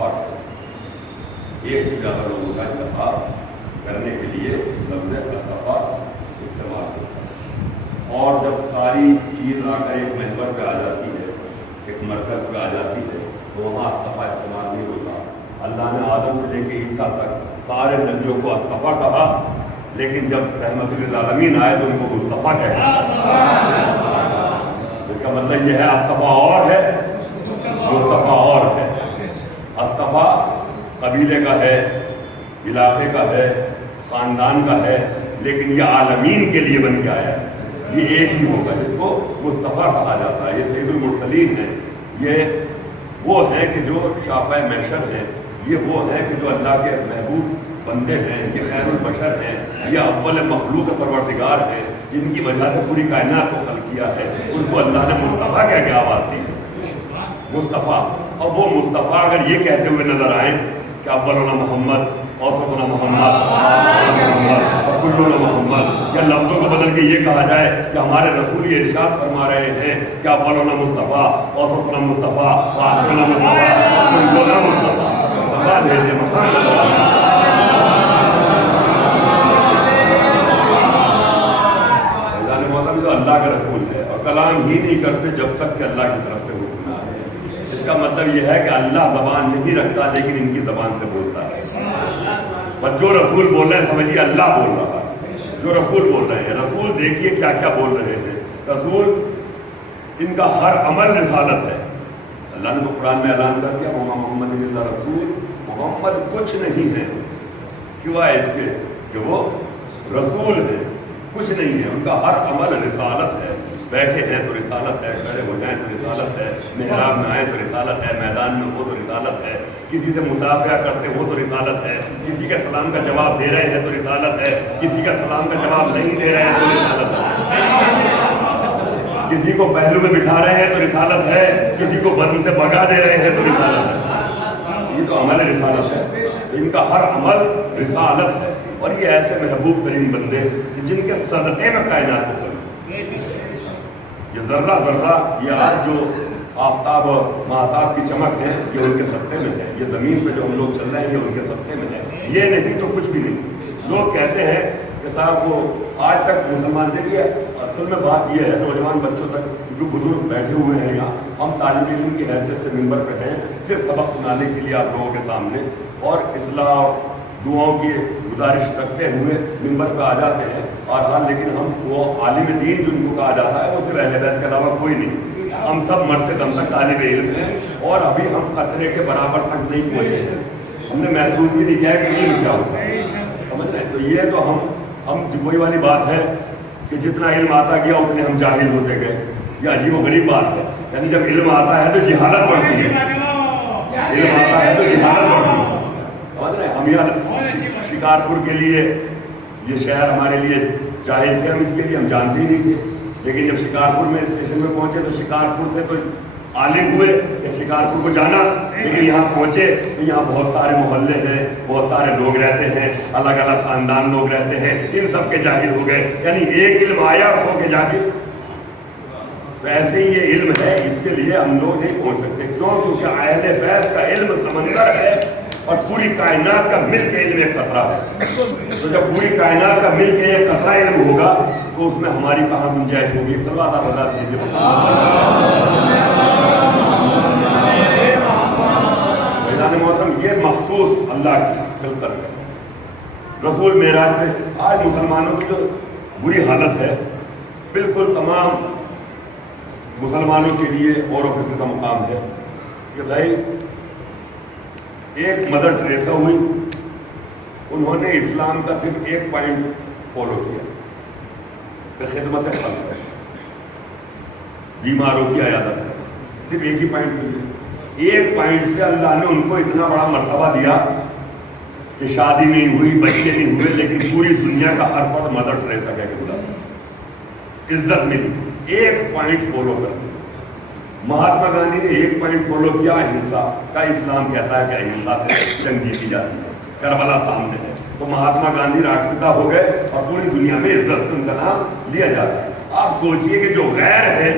استفاق ایک سے زیادہ لوگوں کا انتخاب کرنے کے لیے لفظ استفاق استعمال ہوتا ہے. اور جب ساری چیز آ کر ایک محور پہ آ جاتی ہے، ایک مرکز پہ آ جاتی ہے، تو وہاں استفاق استعمال نہیں ہوتا. اللہ نے آدم سے لے کے عیسیٰ تک سارے نبیوں کو استفاق کہا، لیکن جب رحمت للعالمین آئے تو ان کو مصطفیٰ کہا. اس کا مطلب یہ ہے استفاق اور ہے، مصطفیٰ اور ہے. استفاق قبیلے کا ہے، علاقے کا ہے، خاندان کا ہے، لیکن یہ عالمین کے لیے بن کے آیا ہے. یہ ایک ہی ہوگا جس کو مصطفیٰ کہا جاتا ہے. یہ سید المرسلین ہیں، یہ وہ ہیں کہ جو شافع محشر ہیں، یہ وہ ہیں کہ جو اللہ کے محبوب بندے ہیں، یہ خیر البشر ہیں، یہ اول مخلوق پروردگار ہیں، جن کی وجہ سے پوری کائنات کو خلق کیا ہے. ان کو اللہ نے مصطفیٰ کہہ کے آواز دی ہے، مصطفیٰ. اور وہ مصطفیٰ اگر یہ کہتے ہوئے نظر آئیں کہ اولنا محمد، اوسطنا محمد، اور کلنا محمد، یا لفظوں کو بدل کے یہ کہا جائے کہ ہمارے رسول یہ ارشاد فرما رہے ہیں کہ اولنا مصطفیٰ، اوسطنا مصطفیٰ، آخرنا مصطفیٰ، کلنا مصطفیٰ، سزا دے دے محمد. تو اللہ کا رسول ہے اور کلام ہی نہیں کرتے جب تک کہ اللہ کی طرف سے حکم نہ آئے. اس کا مطلب یہ ہے کہ اللہ زبان نہیں رکھتا لیکن ان کی زبان سے بولتا ہے. بس جو رسول بول رہے ہیں سمجھیے اللہ بول رہا ہے. جو رسول بول رہے ہیں، رسول دیکھیے کیا کیا بول رہے ہیں. رسول ان کا ہر عمل رسالت ہے. اللہ نے تو قرآن میں اعلان کر دیا وما محمد الا رسول، محمد کچھ نہیں ہے سوائے اس کے کہ وہ رسول ہے، کچھ نہیں ہے. ان کا ہر عمل رسالت ہے. بیٹھے ہیں تو رسالت ہے، کھڑے ہو جائیں تو رسالت ہے، محراب میں آئیں تو رسالت ہے، میدان میں ہو تو رسالت ہے، کسی سے مصافحہ کرتے ہو تو رسالت ہے، کسی کے سلام کا جواب دے رہے ہیں تو رسالت ہے، کسی کا سلام کا جواب نہیں دے رہے ہیں تو رسالت ہے، کسی کو پہلو میں بٹھا رہے ہیں تو رسالت ہے، کسی کو بدن سے بھگا دے رہے ہیں تو رسالت ہے. یہ تو عمل رسالت ہے. ان کا ہر عمل رسالت ہے. اور یہ ایسے محبوب ترین بندے جن کے صدقے میں کائنات کو خلق. یہ ذرہ ذرہ، یہ آج جو آفتاب اور مہتاب کی چمک ہے یہ ان کے صدقے میں ہے. یہ زمین پہ جو ہم لوگ چل رہے ہیں یہ ان کے صدقے میں ہے. یہ نہیں تو کچھ بھی نہیں. لوگ کہتے ہیں کہ صاحب وہ آج تک مسلمان، دیکھیے اصل میں بات یہ ہے نوجوان بچوں تک جو بزرگ بیٹھے ہوئے ہیں یہاں، ہم طالب علم کی حیثیت سے ممبر پہ ہیں صرف سبق سنانے کے لیے آپ لوگوں کے سامنے، اور اصلاح دعاؤں کی گزارش رکھتے ہوئے ممبر پہ آ جاتے ہیں. اور حال لیکن ہم وہ عالم دین جو ان کو کہا جاتا ہے وہ صرف اہل بیت کے علاوہ کوئی نہیں. ہم سب مرتے دم تک طالب علم ہیں اور ابھی ہم قطرے کے برابر تک نہیں پہنچے ہیں. ہم نے محسوس بھی نہیں کیا کہ علم کیا ہوتا ہے. سمجھ رہے ہیں؟ تو یہ تو ہم وہی والی بات ہے کہ جتنا علم آتا گیا اتنے ہم جاہل ہوتے گئے. یہ عجیب و غریب بات ہے. یعنی جب علم آتا ہے تو جہالت بڑھتی ہے، علم آتا ہے تو جہالت بڑھتی ہے. سمجھ رہے ہیں؟ ہم یہاں شکارپور کے لیے، یہ شہر ہمارے لیے جاہل تھے، ہم اس کے لیے ہم جانتے ہی نہیں تھے. لیکن جب شکارپور میں اسٹیشن میں پہنچے تو شکارپور سے تو عالم ہوئے کہ شکارپور کو جانا، لیکن یہاں پہنچے تو یہاں بہت سارے محلے ہیں، بہت سارے لوگ رہتے ہیں، الگ الگ خاندان لوگ رہتے ہیں، ان سب کے جاہل ہو گئے. یعنی ایک علم آیا ہو کے جاہل. تو ایسے ہی یہ علم ہے، اس کے لیے ہم لوگ نہیں پہنچ سکتے. کیوں؟ کیونکہ اہل بیت کا علم سمندر ہے اور پوری کائنات کا مل کے علم ایک قطرہ ہے. تو جب پوری کائنات کا مل کے ایک قطرہ علم ہوگا تو اس میں ہماری کہاں گنجائش ہوگی. صلوات حضرات دیجیے. محترم، یہ مخصوص اللہ کی خلقت ہے. رسول معراج میں آج مسلمانوں کی جو بری حالت ہے، بالکل تمام مسلمانوں کے لیے غور و فکر کا مقام ہے کہ بھائی ایک مدر ٹریسا ہوئی، انہوں نے اسلام کا صرف ایک پوائنٹ فالو کیا کہ خدمت خلق، بیماروں کی عیادت، صرف ایک ہی پوائنٹ کے لیے. ایک پوائنٹ سے اللہ نے ان کو اتنا بڑا مرتبہ دیا کہ شادی نہیں ہوئی، بچے نہیں ہوئے، لیکن پوری دنیا کا ہر فرد مدر ٹریسا کہہ کے بلا، عزت ملی ایک پوائنٹ فالو کر کے. مہاتما گاندھی نے ایک پوائنٹ فالو کیا، اہنسا کا. اسلام کہتا ہے کہ اہنسا سے جنگ جیتی جاتی ہے. کربلا سامنے ہے تو مہاتما گاندھی راشٹرپتا ہو گئے اور پوری دنیا میں عزت سے ان کا نام لیا جاتا ہے. آپ سوچئے کہ جو غیر ہے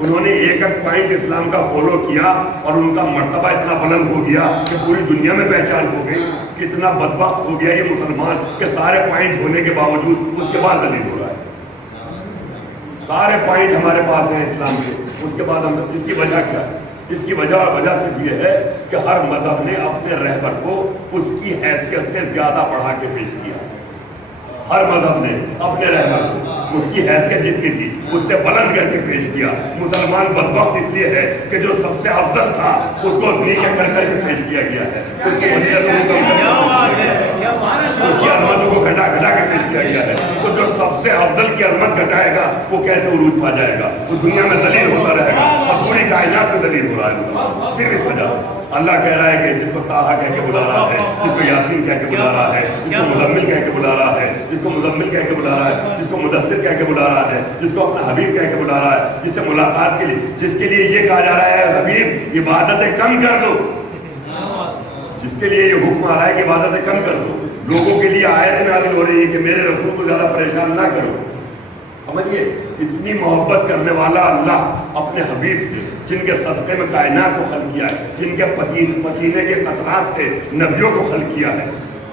انہوں نے ایک ایک پوائنٹ اسلام کا فالو کیا اور ان کا مرتبہ اتنا بلند ہو گیا کہ پوری دنیا میں پہچان ہو گئی. کتنا بدبخت ہو گیا یہ مسلمان کہ سارے پوائنٹ ہونے کے باوجود اس کے بعد ذلیل ہو رہا ہے. سارے پوائنٹ ہمارے پاس ہیں اسلام کے, اس کے بعد ہم, اس کی وجہ کیا ہے؟ اس کی وجہ صرف یہ ہے کہ ہر مذہب نے اپنے رہبر کو اس کی حیثیت سے زیادہ بڑھا کے پیش کیا. ہر مذہب نے اپنے رہبر کو اس کی حیثیت جتنی تھی اس سے بلند کر کے پیش کیا. مسلمان بدبخت اس لیے ہے کہ جو سب سے افضل تھا اس کو نیچے کر کے پیش کیا گیا ہے. اس کی فضیلتوں کو کم کر کے, اس کی عظمتوں کو گھٹا کے پیش کیا گیا ہے. تو جو سب سے افضل کی عظمت گھٹائے گا وہ کیسے عروج پا جائے گا؟ وہ دنیا میں ذلیل ہوتا رہے گا اور پوری کائنات میں ذلیل ہو رہا ہے. صرف اس وجہ اللہ کہہ رہا ہے کہ جس کو طٰہٰ کہہ کے بلا رہا ہے, جس کو یاسین کہہ کے بلا رہا ہے, جس کو مزمل کہہ کے بلا رہا ہے, جس کو مزمل کہہ کے بلا رہا ہے, جس کو مدثر کہہ کے بلا رہا ہے, جس کو اپنا حبیب کہہ کے بلا رہا ہے, جس سے ملاقات کے لیے, جس کے لیے یہ کہا جا رہا ہے حبیب عبادتیں کم کر دو, جس کے لیے یہ حکم آ رہا ہے کہ عبادتیں کم کر دو, لوگوں کے لیے آیتیں نازل ہو رہی ہے کہ میرے رسول کو زیادہ پریشان نہ کرو. سمجھیے اتنی محبت کرنے والا اللہ اپنے حبیب سے, جن کے صدقے میں کائنات کو خلق کیا ہے, جن کے پسینے کے قطرات سے نبیوں کو خلق کیا ہے,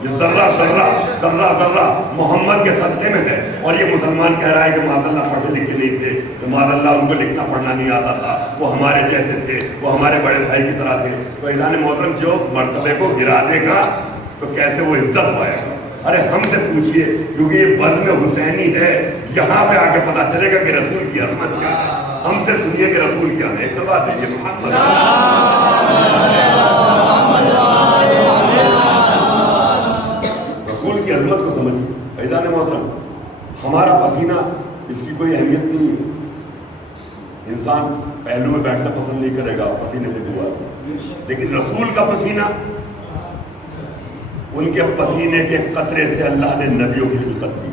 یہ ذرہ ذرہ محمد کے صدقے میں ہے. اور یہ مسلمان کہہ رہا ہے کہ معاذ اللہ پڑھے لکھے نہیں تھے, معاذ اللہ ان کو لکھنا پڑھنا نہیں آتا تھا, وہ ہمارے جیسے تھے, وہ ہمارے بڑے بھائی کی طرح تھے. تو اذان محترم جو مرتبے کو گرا دے گا تو کیسے وہ عزت پائے گا؟ ارے ہم سے پوچھئے, کیونکہ یہ بزم حسینی ہے, یہاں پہ آ کے پتا چلے گا کہ رسول کی عظمت کیا ہے. ہم سے سنیے کہ رسول کیا ہے. ایک سوال دیجیے محمد رسول کی عظمت کو سمجھیے. ایذان محترم, ہمارا پسینہ اس کی کوئی اہمیت نہیں ہے. انسان پہلو میں بیٹھنا پسند نہیں کرے گا پسینے سے دعا, لیکن رسول کا پسینہ, ان کے پسینے کے قطرے سے اللہ نے نبیوں کی خلقت دی.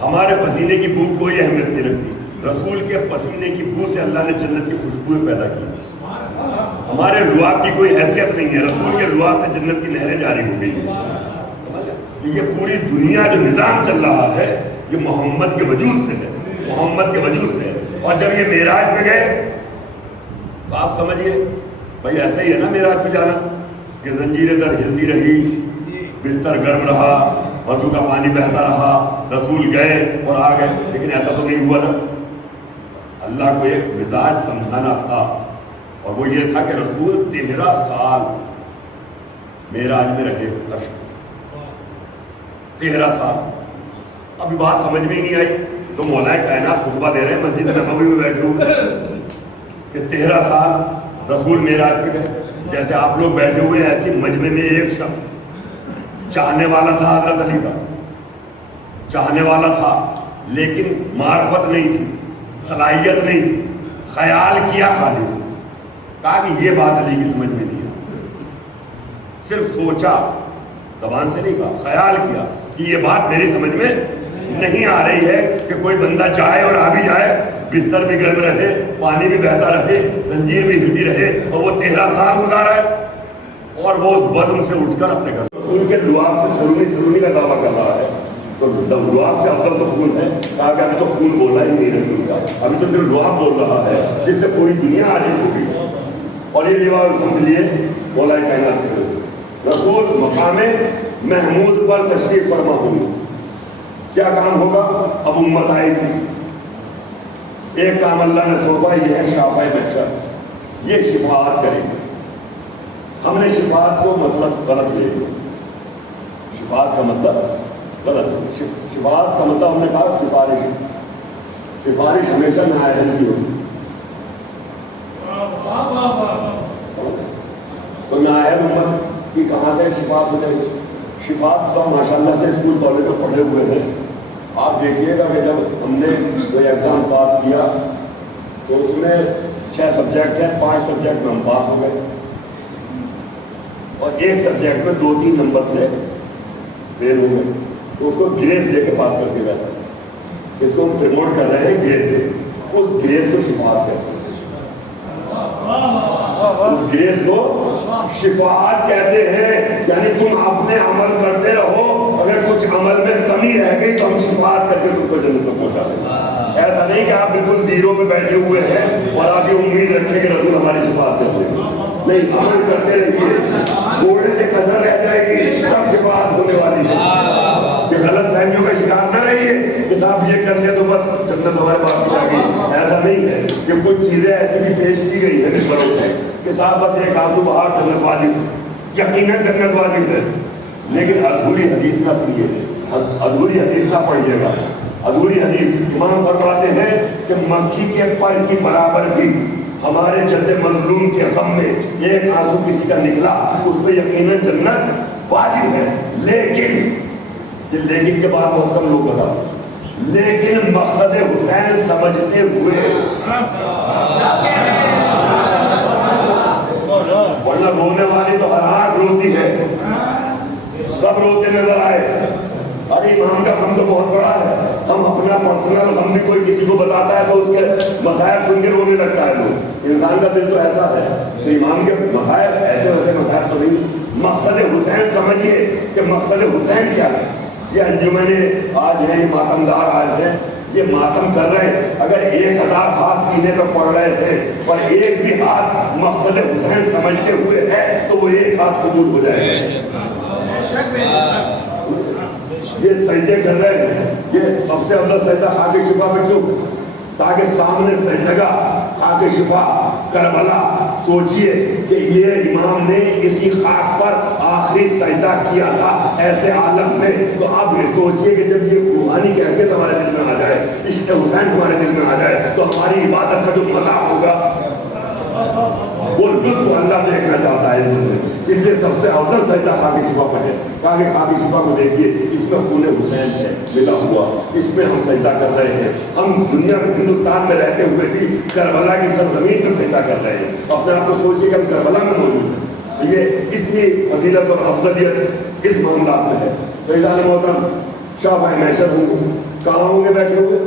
ہمارے پسینے کی بو کوئی اہمیت نہیں رکھتی, رسول کے پسینے کی بو سے اللہ نے جنت کی خوشبوئیں پیدا کی. ہمارے لعاب کی کوئی حیثیت نہیں ہے, رسول کے لعاب سے جنت کی نہریں جاری ہو گئی. یہ پوری دنیا جو نظام چل رہا ہے یہ محمد کے وجود سے ہے, محمد کے وجود سے ہے. اور جب یہ معراج پہ گئے, آپ سمجھیے بھائی ایسے ہی ہے نا معراج پہ جانا کہ زنجیریں در ہلتی رہی, بستر گرم رہا, وضو کا پانی بہتا رہا, رسول گئے اور آ گئے. لیکن ایسا تو نہیں ہوا نا. اللہ کو ایک مزاج سمجھانا تھا, اور وہ یہ تھا کہ رسول 13 سال معراج میں رہے. 13 سال. ابھی بات سمجھ میں ہی نہیں آئی تو مولا کائنات خطبہ دے رہے ہیں مسجد نبوی میں بیٹھے ہوئے کہ 13 سال رسول معراج پہ گئے. جیسے آپ لوگ بیٹھے ہوئے ایسی مجمع میں ایک شخص چاہنے والا تھا, حضرت علی کا چاہنے والا تھا, لیکن معرفت نہیں تھی, صلاحیت نہیں تھی, خیال کیا خالی, کہا کہ یہ بات علی کی سمجھ میں نہیں ہے. صرف سوچا, زبان سے نہیں کہا, خیال کیا کہ یہ بات میری سمجھ میں نہیں آ رہی ہے کہ کوئی بندہ چاہے اور آ بھی جائے, بستر بھی گرم رہے, پانی بھی بہتا رہے, زنجیر بھی ہلتی رہے, اور وہ 13 سال گزارا ہے, اور وہ اس بزم سے اٹھ کر اپنے گھر ان کے لعاب سے سرونی کا دعویٰ کر رہا ہے. تو لعاب سے افضل تو خون ہے. کہا کہ ابھی تو خون بولا ہی نہیں رسول کا, ابھی تو صرف لعاب بول رہا ہے جس سے پوری دنیا عاجز ہو گئی. اور یہ لواء الحمد لیے مولا کائنات کے رسول مقام محمود پر تشریف فرما ہوئی. کیا کام ہوگا؟ اب امت آئے گی. ایک کام اللہ نے سونپا, یہ ہے شافعِ محشر, یہ شفاعت کریں گے. ہم نے شفاعت کو مطلب غلط لے لیا. شفاعت کا مطلب غلط, شفاعت کا مطلب ہم نے کہا سفارش. سفارش ہمیشہ نااہل کی ہوتی, تو نااہل امت کی کہاں سے شفاعت ہو جائے گی؟ شفاعت تو ماشاء اللہ سے اسکول کالج میں پڑھے ہوئے ہیں. آپ دیکھیے گا کہ جب ہم نے کوئی ایگزام پاس کیا تو اس میں 6 سبجیکٹ ہیں, 5 سبجیکٹ میں ہم پاس ہو گئے, اور ایک سبجیکٹ میں 2-3 نمبر سے فیل ہو گئے. تو اس کو گریس دے کے پاس کر کے گئے. اس کو ہم پروموٹ کر رہے ہیں گریس دے. اس گریس کو شفاعت کہتے ہیں. اس گریس کو شفاعت کہتے ہیں. یعنی تم اپنے عمل کرتے رہو, اگر کچھ عمل میں کمی رہ گئی تو ہم شفاعت کر کے تم کو جنت میں پہنچا دیں. ایسا نہیں کہ آپ بالکل زیرو پہ بیٹھے ہوئے ہیں اور آپ یہ امید رکھیں کہ رسول ہماری شفاعت کرتے ہیں. نہیں، عمل کرتے رہیے، تھوڑے سے کسر رہ جائے گی تب شفاعت ہونے والی ہے. کہ غلط فہمیوں کا شکار نہ رہیے کہ صاحب یہ کر لیا تو بس جنت ہمارے پاس آ گئی. ایسا نہیں ہے کہ کچھ چیزیں ایسی بھی پیش کی گئی ہے نسبتوں سے کہ صاحب بس ایک آنسو بہار جنت واجب، یقیناً جنت واجب ہے. لیکن ادھوری حدیث نہ سنیے، ادھوری حدیث نہ پڑھیے گا. ادھوری حدیث امام فرماتے ہیں کہ مکھی کے پر کی برابر بھی ہمارے جد مظلوم کے غم میں ایک آنسو کسی کا نکلا اس پہ یقیناً جنت واجب ہے. لیکن یہ لیکن کے بعد بہت کم لوگ بتا، لیکن مقصد حسین سمجھتے ہوئے، ورنہ رونے والی تو ہر آنکھ روتی ہے، سب روتے نظر آئے. ارے امام کا غم تو بہت بڑا ہے، ہم اپنا پرسنل غم بھی کوئی کسی کو بتاتا ہے تو اس کے مسائل سن کے رونے لگتا ہے. لوگ انسان کا دل تو ایسا ہے کہ امام کے مسائل ایسے ویسے مسائل تو نہیں. مقصد حسین سمجھیے کہ مقصد حسین کیا ہے. یہ انجمن آج ہے، یہ ماتمدار آج ہے، یہ ماتم کر رہے ہیں. اگر 1000 ہاتھ سینے پہ پڑ رہے تھے اور ایک بھی ہاتھ مقصد حسین سمجھتے ہوئے ہے تو وہ ایک ہاتھ قبول ہو جائے گا. یہ سجدے کر رہے ہیں، یہ سب سے افضل سجدہ خاک شفا میں کیوں؟ تاکہ سامنے سجدگا خاک شفا کربلا. سوچئے کہ یہ امام نے اسی خاک پر آخری سجدہ کیا تھا ایسے عالم میں. تو اب یہ سوچئے کہ جب یہ روحانی کیفیت ہمارے دل میں آ جائے، عشق حسین ہمارے دل میں آ جائے تو ہماری عبادت کا جو مزہ ہوگا وہ لطف اللہ دیکھنا چاہتا ہے اس دن میں. اس لیے سب سے افضل سجدہ خاک شفا پر ہے. تاکہ خاک شفا کو دیکھیے، اس میں خون حسین ہے ملا ہوا، اس میں ہم سجدہ کر رہے ہیں. ہم دنیا میں ہندوستان میں رہتے ہوئے بھی کربلا کی سرزمین پر سجدہ کر رہے ہیں. اپنے آپ کو سوچیے کہ ہم کربلا میں موجود ہیں. یہ اتنی فضیلت اور افضلیت اس معاملات میں ہے. تو اعزاز محترم شاہ بھائی محشر ہوں گے، کہاں ہوں گے بیٹھے ہوئے؟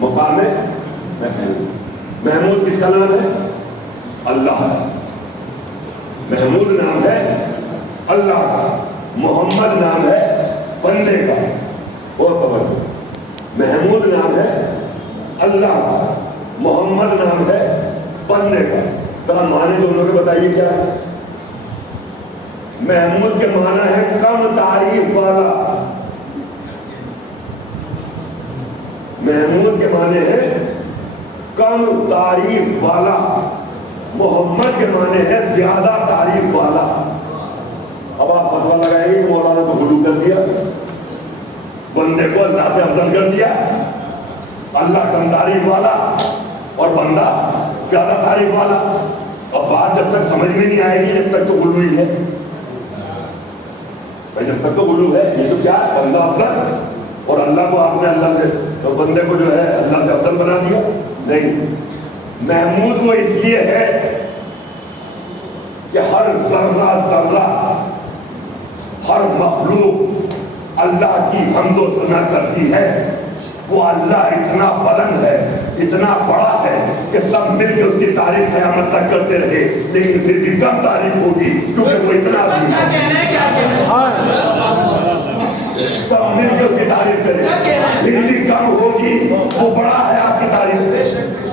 مقام محمود. محمود کس کا نام ہے؟ اللہ. محمود نام ہے اللہ کا، محمد نام ہے بندے کا. اور خبر، محمود نام ہے اللہ کا، محمد نام ہے بندے کا. ذرا معنی دونوں کے بتائیے کیا ہے؟ محمود کے معنی ہے کم تعریف والا. محمود کے معنی ہے کم تعریف والا. محمد کے معنی ہے زیادہ تعریف والا. اب آپ فتویٰ لگائیں گے کہ مولانا کو غلو کر دیا، بندے کو اللہ سے افضل کر دیا. اللہ کم تعریف والا اور بندہ زیادہ تعریف والا. اب بات جب تک سمجھ میں نہیں آئے گی جب تک تو غلو ہی ہے. جب تک تو غلو ہے. یہ تو کیا ہے؟ بندہ افضل اور اللہ کو آپ نے اللہ سے، تو بندے کو جو ہے اللہ سے افضل بنا دیا. نہیں، محمود وہ اس لیے ہے کہ ہر ذرہ ذرہ، ہر مخلوق اللہ کی حمد و ثنا کرتی ہے. وہ اللہ اتنا بلند ہے، اتنا بڑا ہے کہ سب مل کے اس کی تعریف قیامت تک کرتے رہے، لیکن پھر بھی کم تعریف ہوگی کیونکہ وہ اتنا عظیم ہے. سب مل کے اس کی تعریف کرے پھر بھی کم ہوگی. وہ بڑا ہے آپ کی تعریف.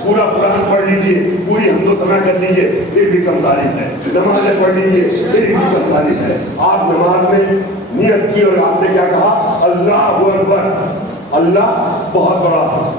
پورا قرآن پڑھ لیجئے، پوری حمد و ثنا کر لیجئے، پھر بھی کم تعریف ہے. نمازیں پڑھ لیجئے، پھر بھی کم تعریف ہے. آپ نماز میں نیت کی اور آپ نے کیا کہا؟ اللہ اکبر. اللہ بہت بڑا ہے،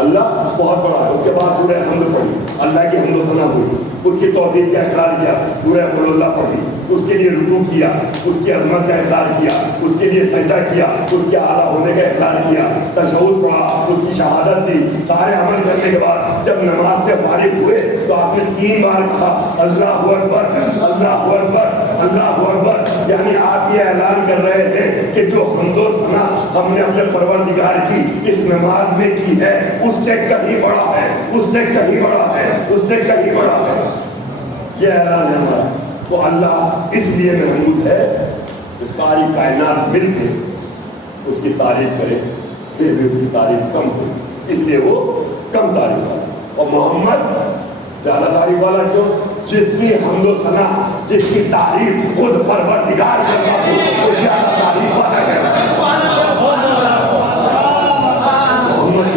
اللہ بہت بڑا ہے. اس کے بعد سورہ حمد پڑھی، اللہ کی حمد و ثنا ہوئی، اس کی توحید کا اقرار کیا، سورہ قل اللہ پڑھی، اس کے لیے رکوع کیا، اس کی عظمت کا اقرار کیا، اس کے لیے سجدہ کیا، اس کے اعلیٰ ہونے کا اقرار کیا، تشہد پڑھا، اس کی شہادت دی. سارے عمل کرنے کے بعد جب نماز سے فارغ ہوئے تو آپ نے 3 بار کہا اللہ اکبر، اللہ اکبر، اللہ اکبر. یعنی آپ یہ اعلان کر رہے ہیں کہ جو حمد و ثنا ہم نے اپنے پروردگار کی اس نماز میں کی ہے اس سے کہیں بڑا ہے، اس سے کہیں بڑا ہے، اس سے کہیں بڑا ہے. یہ اعلان ہے ہمارا. تو اللہ اس لیے محمود ہے کہ ساری کائنات مل کے اس کی تعریف کرے، پھر بھی اس کی تعریف کم ہو، اس لیے وہ کم تعریف والا. اور محمد زیادہ تعریف والا کیوں؟ جس کی حمد و ثنا، جس کی تعریف خود پروردگار کرتا ہو وہ زیادہ تعریف والا کہتا ہے. محمد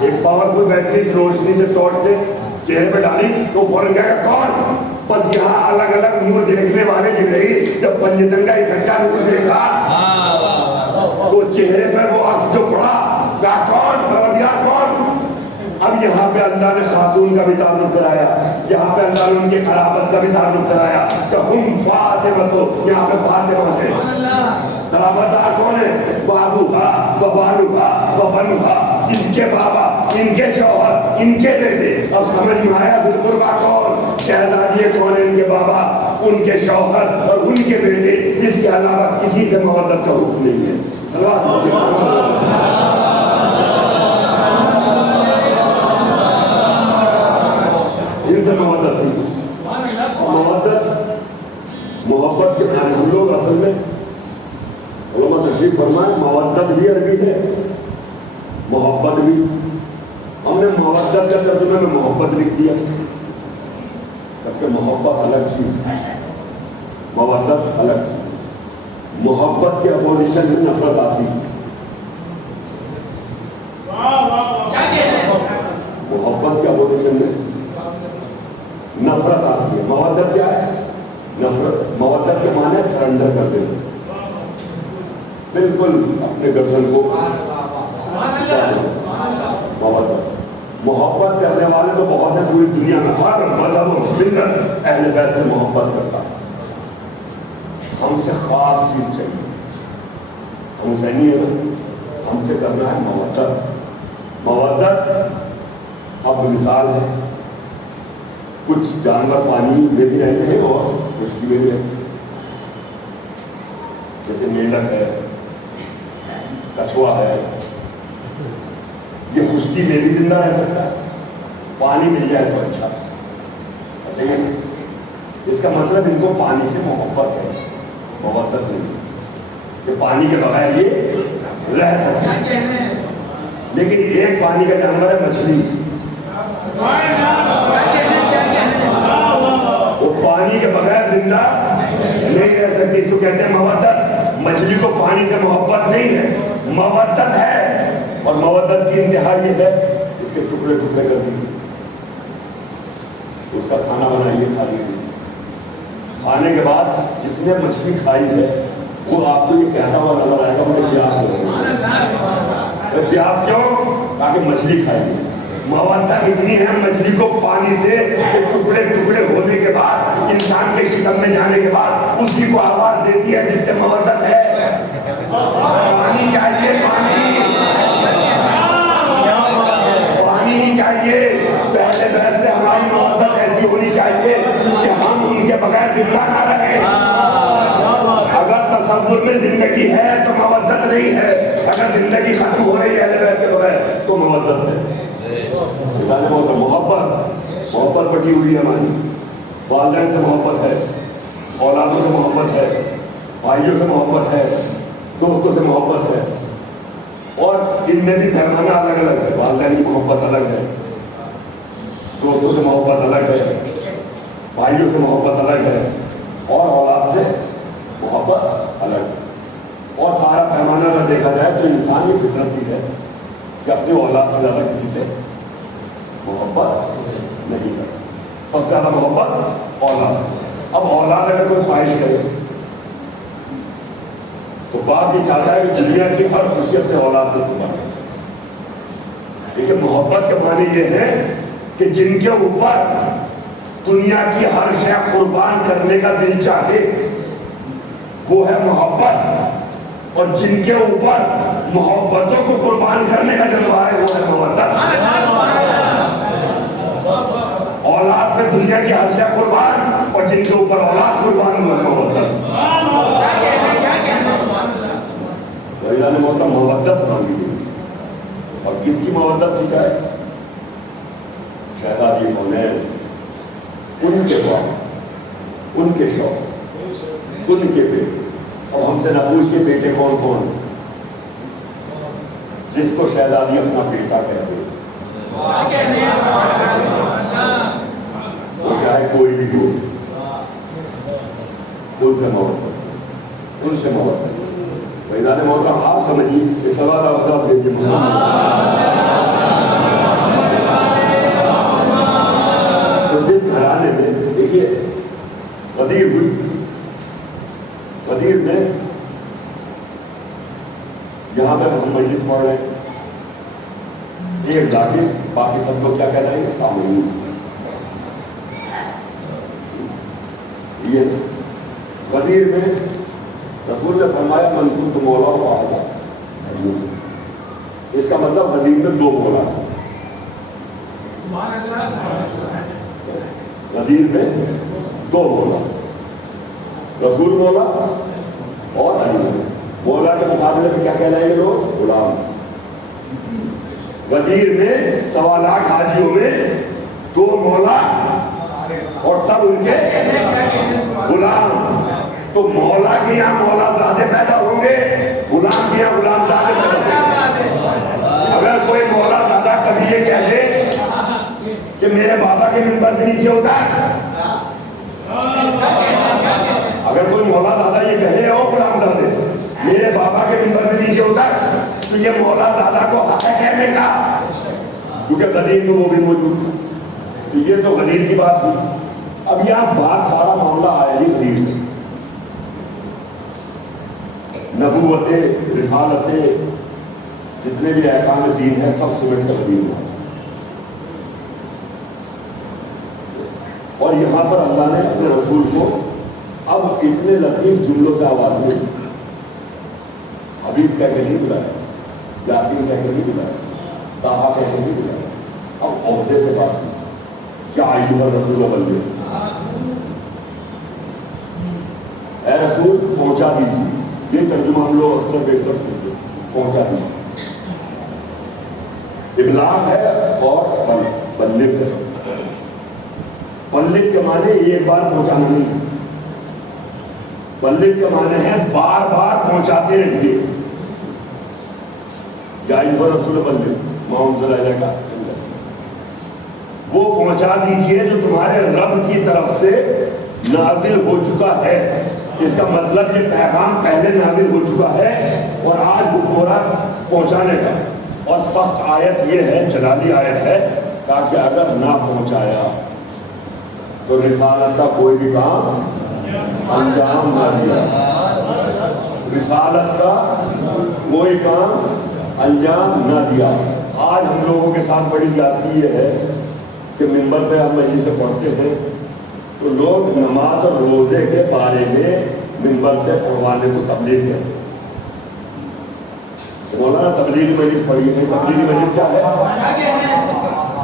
ایک پاورفل بیٹری اس روشنی سے ٹارچ سے چہرے پہ ڈالی تو فوراً کہا کہ کون؟ بس یہاں الگ الگ نور دیکھنے والے جبرائیل جب پنجتن کا اکٹھا نور دیکھا تو چہرے پر وہ عکس جو پڑا کہا کون؟ پروردگار کون؟ اب یہاں پہ اللہ نے خاتون کا بھی تعلق کرایا، یہاں پہ اللہ نے ان کے خلافت کا بھی تعلق کرایا کہ ہم فاطمہ، تو یہاں پہ فاطمہ ہے خلافت دار کون ہے؟ بابوہا و بالوہا و بنوہا، ان کے بابا، ان کے شوہر، ان کے بیٹے۔ اب سمجھ میں آیا بالقربہ کون؟ شہزادی کون ہے؟ ان کے بابا، ان کے شوہر اور ان کے بیٹے، جس کے علاوہ کسی سے مودت کا حکم نہیں ہے۔ ان سے مودت تھی۔ محبت کے معنی ہم لوگ اصل میں علماء تشریف فرمائے مودت بھی عربی ہے، محبت بھی۔ ہم نے مودت کا ترجمے میں محبت لکھ دیا، جبکہ محبت الگ چیز ہے، مودت الگ چیز۔ محبت کے اپوزیشن میں نفرت آتی ہے۔ محبت کے اپوزیشن میں نفرت آتی ہے۔ مودت کیا ہے؟ نفرت۔ مودت کے معنی سرنڈر کر دینا، بالکل اپنے گردن کو محبت۔ محبت کرنے والے تو بہت ہیں پوری دنیا میں، ہر مذہب و ملت اہل بیت سے محبت کرتا۔ ہم سے خاص چیز چاہیے، ہم سے نہیں ہے، ہم سے کرنا ہے مودت۔ مودت اب مثال ہے، کچھ جانور پانی میں بھی رہتے ہیں اور خشکی میں بھی رہتے ہیں، جیسے مینڈک ہے، کچھوا ہے، یہ خشکی میں بھی زندہ رہ سکتا ہے، پانی مل جائے تو اچھا۔ ایسے ہی اس کا مطلب ان کو پانی سے محبت ہے، محبت نہیں کہ پانی کے بغیر یہ رہ سکتے ہیں۔ لیکن ایک پانی کا جانور ہے مچھلی، وہ پانی کے بغیر زندہ نہیں رہ سکتی، اس کو کہتے ہیں مودت۔ مچھلی کو پانی سے محبت نہیں ہے، مودت ہے، اور مودت کی انتہا یہ ہے اس کے ٹکڑے ٹکڑے کر دیے، اس کا کھانا بنائیے، کھا لیجیے۔ کھانے کے بعد جس نے مچھلی کھائی ہے وہ آپ کو یہ کہتا ہوا نظر آئے گا مجھے پیاس لگ رہی ہے۔ پیاس کیوں؟ تاکہ مچھلی کھائیے۔ مودت اتنی ہے مچھلی کو پانی سے ٹکڑے ٹکڑے ہونے کے بعد، انسان کے شکم میں جانے کے بعد اسی کو آواز دیتی ہے جس سے مودت ہے۔ پانی چاہیے، پانی ہی چاہیے۔ پہلے بیت سے ہماری مودت ایسی ہونی چاہیے کہ ہم ان کے بغیر زندہ نہ رہیں۔ اگر تصور میں زندگی ہے تو مودت نہیں ہے، اگر زندگی ختم ہو رہی ہے اہل بیت کے بغیر تو مودت ہے۔ محبت بٹی ہوئی ہے ہماری، والدین سے محبت ہے، اولادوں سے محبت ہے، بھائیوں سے محبت ہے، دوستوں سے محبت ہے، اور ان میں بھی پیمانہ الگ الگ ہے۔ والدین کی محبت الگ ہے، دوستوں سے محبت الگ ہے، بھائیوں سے محبت الگ ہے، اور اولاد سے محبت الگ ہے۔ اور سارا پیمانہ اگر دیکھا جائے تو انسان کی فطرت کی ہے کہ اپنی اولاد سے زیادہ کسی سے محبت نہیں کرتا۔ سب سے زیادہ محبت اولاد۔ اب اولاد اگر کوئی خواہش کرے تو باپ یہ چاہتا ہے کہ دنیا کی ہر خوشی اپنے اولاد کو قربان کرے، لیکن محبت کے معنی یہ ہے کہ جن کے اوپر دنیا کی ہر شے قربان کرنے کا دل چاہے وہ ہے محبت، اور جن کے اوپر محبتوں کو قربان کرنے کا جذبہ ہے وہ ہے مودت۔ اولاد پہ دنیا کی ہر شے قربان، اور جن کے اوپر اولاد قربان وہ ہے مودت۔ اللہ نے مودت مانگی دی، اور کس کی مودت سکھائے؟ شہزادی کونین، ان کے باپ، ان کے شوہر، ان کے بیٹے۔ اور ہم سے نہ پوچھئے بیٹے کون کون، جس کو شہزادی اپنا بیٹا کہتے ہیں، وہ چاہے کوئی بھی ہو، ان سے محبت، ان سے محبت۔ ویدان محترم آپ سمجھیے، اس سوال کا وقت بھیجیے محمد میں دیکھیے غدیر ہوئی، غدیر میں یہاں پہ ہم مجلس پڑھ رہے ہیں، ایک ذاکر، باقی سب لوگ کیا کہلائیں گے؟ سامعین۔ یہ غدیر میں رسول نے فرمایا من کنت مولا فہذا، اس کا مطلب غدیر میں دو مولا ہے، سبحان اللہ، سبحان اللہ۔ غدیر میں دو مولا، رسول مولا اور علی مولا کے مقابلے میں کیا کہلائیں گے لوگ؟ غلام۔ غدیر میں 1.25 لاکھ حاجیوں میں دو مولا اور سب ان کے غلام، تو مولا کے یہاں مولا زیادہ پیدا ہوں گے، غلام کے یہاں غلام زیادہ پیدا ہوں گے۔ اگر کوئی مولا زیادہ کبھی یہ کہہ دے کہ میرے بابا کے منبر سے نیچے ہوتا ہے، اگر کوئی مولا زیادہ یہ کہے او غلام زادے میرے بابا کے منبر سے نیچے ہوتا ہے، تو یہ مولا زیادہ کو حق ہے کہنے کا، کیونکہ غدیر میں وہ بھی موجود تھا۔ تو یہ تو غدیر کی بات ہوئی۔ اب یہاں بات سارا معاملہ آیا ہی غدیر میں، نبوتیں، رسالتیں، جتنے بھی احکام دین ہے سب سمٹ کر غدیر میں، اور یہاں پر اللہ نے اپنے رسول کو اب اتنے لطیف جملوں سے آواز میں حبیب کہہ کے نہیں بلایا، یاسین کہہ کے نہیں بلایا، طٰہٰ کہہ کے نہیں بلایا، اب عہدے سے بات کی، یا ایھا الرسول بلغ، اے رسول پہنچا دیجیے۔ یہ ترجمہ ہم لوگ اکثر بہتر کرتے ہیں، پہنچا دیجیے۔ ابلاغ ہے اور بلغ ہے۔ بلغ کے معنی ایک بار پہنچانا نہیں، بلغ کے معنی ہے بار بار پہنچاتے رہیے۔ یا ایھا الرسول بلغ ما انزل الیک، وہ پہنچا دیجیے جو تمہارے رب کی طرف سے نازل ہو چکا ہے۔ اس کا مطلب یہ پیغام پہلے نازل ہو چکا ہے اور آج حکم پہنچانے کا، اور سخت آیت یہ ہے، جلالی آیت ہے، تاکہ اگر نہ پہنچایا تو رسالت کا کوئی بھی کام انجام نہ دیا، رسالت کا کوئی کام انجام نہ دیا۔ آج ہم لوگوں کے ساتھ بڑی زیادتی یہ ہے کہ منبر پہ ہم مجلس سے پڑھتے ہیں تو لوگ نماز اور روزے کے بارے میں منبر سے پڑھوانے کو تبلیغ کہتے ہیں۔ مولانا تبلیغی مجلس پڑھیے، تبلیغی مجلس کیا ہے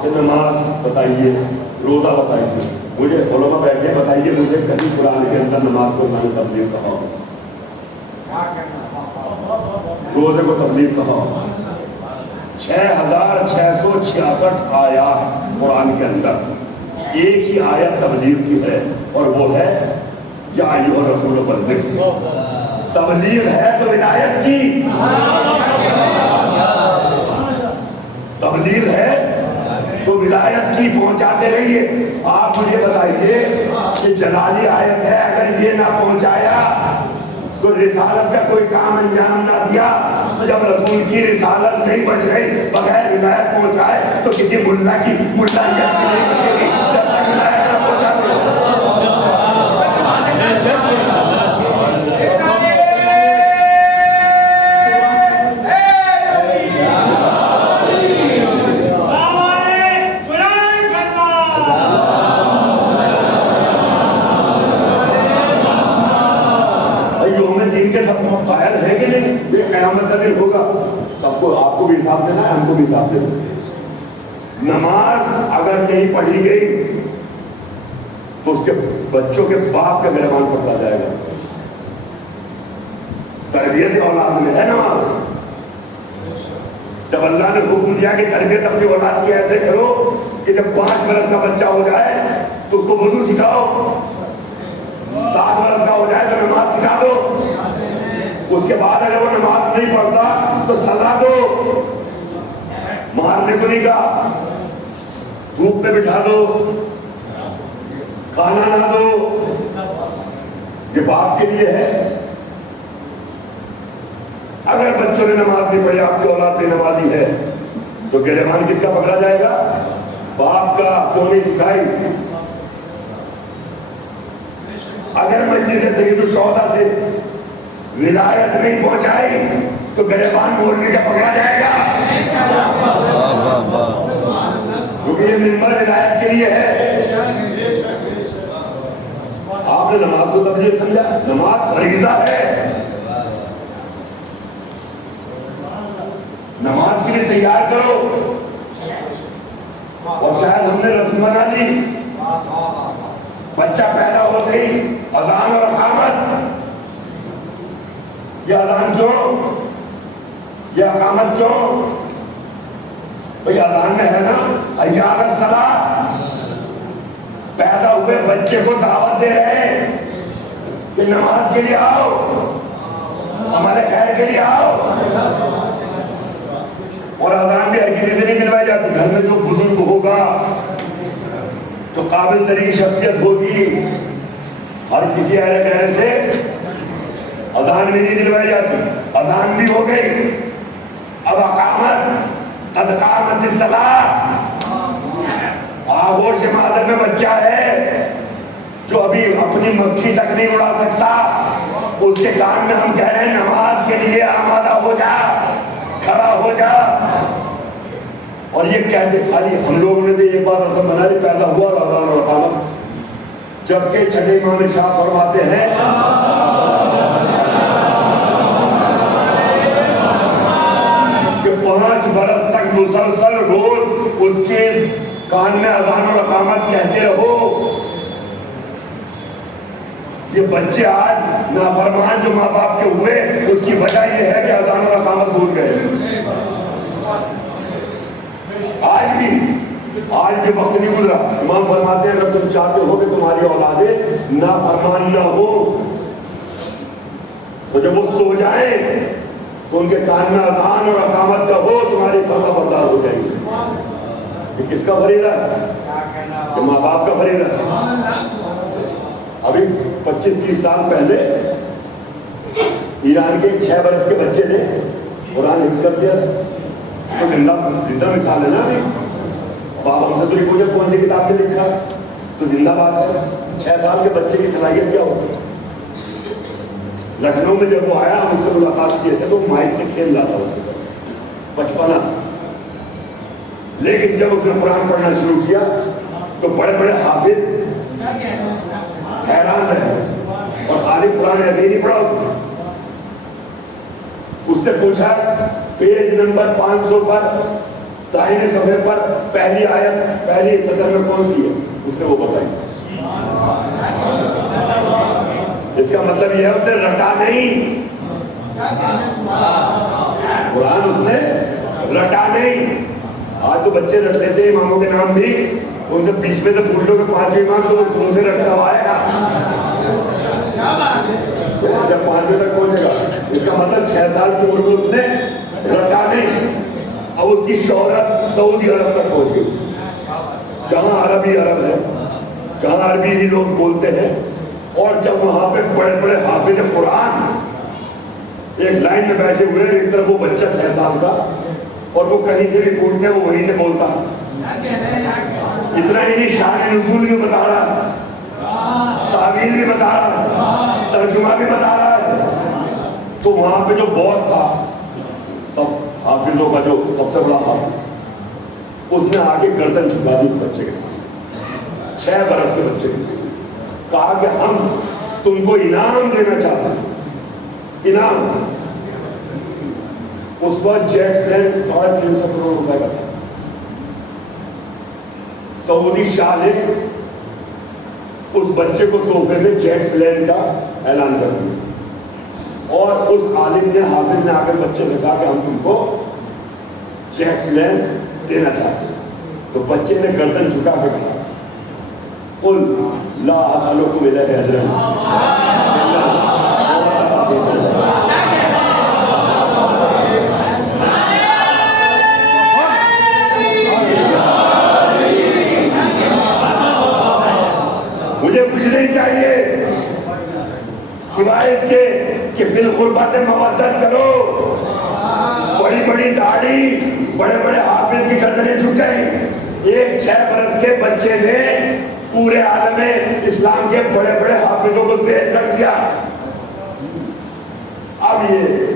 کہ نماز بتائیے، روزہ بتائیے، مجھے علماء بیٹھے بتائیے مجھے کہیں قرآن کے اندر نماز کو میں نے تبلیغ کہا ہو، روزے کو تبلیغ کہا ہو۔ 6666 آیات قرآن کے اندر، ایک ہی آیت تبلیغ کی ہے اور وہ ہے یا ایھا الرسول بلغ۔ تبلیغ ہے تو ولایت کی، تبلیغ ہے تو ولایت کی، پہنچاتے رہیے۔ آپ مجھے بتائیے کہ جلالی آیت ہے، اگر یہ نہ پہنچایا تو رسالت کا کوئی کام انجام نہ دیا، تو جب رسول کی رسالت نہیں بچ رہی بغیر ولایت پہنچائے تو کسی ملا کی ملائیت کی نہیں بچے گی جب تک ولایت نہ پہنچا دے۔ قائل ہے کہ نہیں؟ یہ قیامت کا دن ہوگا، سب کو، آپ کو بھی حساب دینا ہے، ہم کو بھی حساب دینا ہے۔ نماز اگر نہیں پڑھی گئی تو اس کے بچوں کے باپ کا گریبان پکڑا جائے گا۔ تربیت اولاد میں ہے نماز۔ جب اللہ نے حکم دیا کہ تربیت اپنی اولاد کی ایسے کرو کہ جب 5 برس کا بچہ ہو جائے تو اس کو وضو سکھاؤ، 7 برس کا ہو جائے تو نماز سکھا دو، اس کے بعد اگر وہ نماز نہیں پڑھتا تو سزا دو، مارنے کو نہیں کہا، دھوپ میں بٹھا دو، کھانا نہ دو، یہ باپ کے لیے ہے۔ اگر بچوں نے نماز نہیں پڑھی، آپ کی اولاد بے نمازی ہے، تو گریبان کس کا پکڑا جائے گا؟ باپ کا۔ کیوں نہیں سکھائی؟ اگر مجلس سید الشہداء سے ولایت نہیں پہنچائی تو گریبان مولوی کا پکڑا جائے گا، کیونکہ یہ منبر ولایت کے لیے ہے۔ آپ نے نماز کو تبدیل سمجھا، نماز فریضہ ہے، نماز کے لیے تیار کرو، اور شاید ہم نے رسم بنا لی، بچہ پیدا ہوتے ہی اذان اور اقامت۔ یہ اذان کیوں، یہ اقامت کیوں؟ بھئی اذان میں ہے نا حی علی الصلاۃ، پیدا ہوئے بچے کو دعوت دے رہے ہیں کہ نماز کے لیے آؤ، ہمارے خیر کے لیے آؤ۔ اور اذان بھی ہر کسی سے نہیں دلوائی جاتی، گھر میں جو بزرگ ہوگا، جو قابل ترین شخصیت ہوگی، ہر کسی اہل کہنے سے اذان بھی نہیں دلوائی جاتی۔ اذان بھی ہو گئی، اب اقامت، قد قامت الصلاۃ۔ آغوش مادر میں بچہ ہے جو ابھی اپنی مکھی تک نہیں اڑا سکتا، اس کے کان میں ہم کہہ رہے ہیں نماز کے لیے آمادہ ہو جا، کھڑا ہو جا۔ اور یہ کہتے خالی ہم لوگوں نے تو یہ بات رسم بنا لی، پیدا ہوا اور اذان اور اقامت، جبکہ چھٹے امام شاہ فرماتے ہیں کہ 5 برس تک مسلسل روز اس کے کان میں اذان اور اقامت کہتے رہو۔ یہ بچے آج نافرمان جو ماں باپ کے ہوئے، اس کی وجہ یہ ہے کہ اذان اور اقامت بھول گئے۔ آج بھی وقت نہیں گزرا، امام فرماتے ہیں اگر تم چاہتے ہو کہ تمہاری اولادیں نافرمان نہ ہو تو جب وہ سو جائیں تو ان کے کان میں اذان اور اقامت کا ہو، تمہاری فرما بردار ہو جائے گی۔ یہ کس کا فریضہ ہے؟ یہ ماں باپ کا فریضہ ہے۔ ابھی 25-30 سال پہلے ایران کے 6 برس کے بچے نے قرآن حفظ کر دیا، تو زندہ مثال ہے نا۔ ابھی باپ ہم سے تو نہیں پوچھا کون سی کتاب میں لکھا، تو زندہ بات ہے۔ 6 سال کے بچے کی صلاحیت کیا ہوتی؟ لکھنؤ میں جب وہ آیا، ہم اس سے ملاقات کیے تھے تو مائک سے کھیل رہا تھا، اس سے بچپنا تھا، لیکن جب اس نے قرآن پڑھنا شروع کیا تو بڑے بڑے حافظ حیران رہے، اور خالی قرآن ایسے ہی نہیں پڑھا۔ اس سے پوچھا پیج نمبر 500 پر دائیں صفحے پر پہلی آیت پہلی سطر میں کون سی ہے؟ اس نے وہ بتائی۔ اس کا مطلب یہ ہے اس نے رٹا نہیں، قرآن اس نے رٹا نہیں۔ آج تو بچے رٹ لیتے ہیں اماموں کے نام بھی، ان سے بیچ میں سے پوچھ لو کہ 5 امام تو اس سے رٹتا ہوا آئے گا جب 5 تک پہنچے گا۔ اس کا مطلب 6 سال کی عمر میں اس نے رٹا نہیں۔ اب اس کی شہرت سعودی عرب تک پہنچ گئی، جہاں عربی عرب ہے، جہاں عربی ہی لوگ بولتے ہیں، اور جب وہاں پہ بڑے بڑے حافظ قرآن ایک لائن میں بیٹھے ہوئے، ایک طرف وہ بچہ 6 سال کا، اور وہ کہیں سے بھی پوچھتے ہیں وہ وہیں سے بولتا ہے۔ اتنا ہی نہیں، شان نزول بھی بتا رہا ہے، تعویل بھی بتا رہا ہے، ترجمہ بھی بتا رہا ہے۔ تو وہاں پہ جو باس تھا سب حافظوں کا، جو سب سے بڑا حافظ، اس نے آگے گردن جھکا دی بچے کے ساتھ، 6 برس کے بچے کے، کہا کہ ہم تم کو انعام دینا چاہتے ہیں، انعام۔ اس وقت جیٹ پلین 350 کروڑ روپے کا تھا۔ سعودی شاہ نے اس بچے کو تحفے میں جیٹ پلین کا اعلان کر دیا، اور اس عالم نے، حافظ نے آ کر بچے سے کہا کہ ہم تم کو جیٹ پلین دینا چاہتے ہیں۔ تو بچے نے گردن جھکا کے کہا قل لا اسألکم الیہ اجرا۔ مجھے کچھ نہیں چاہیے سوائے اس کے کہ فی القربہ سے مودت کرو۔ بڑی بڑی داڑھی، بڑے بڑے حافظ کی گردنیں جھک گئیں۔ ایک 6 برس کے بچے نے پورے عالم اسلام کے بڑے بڑے حافظوں کو زیر کر دیا. اب یہ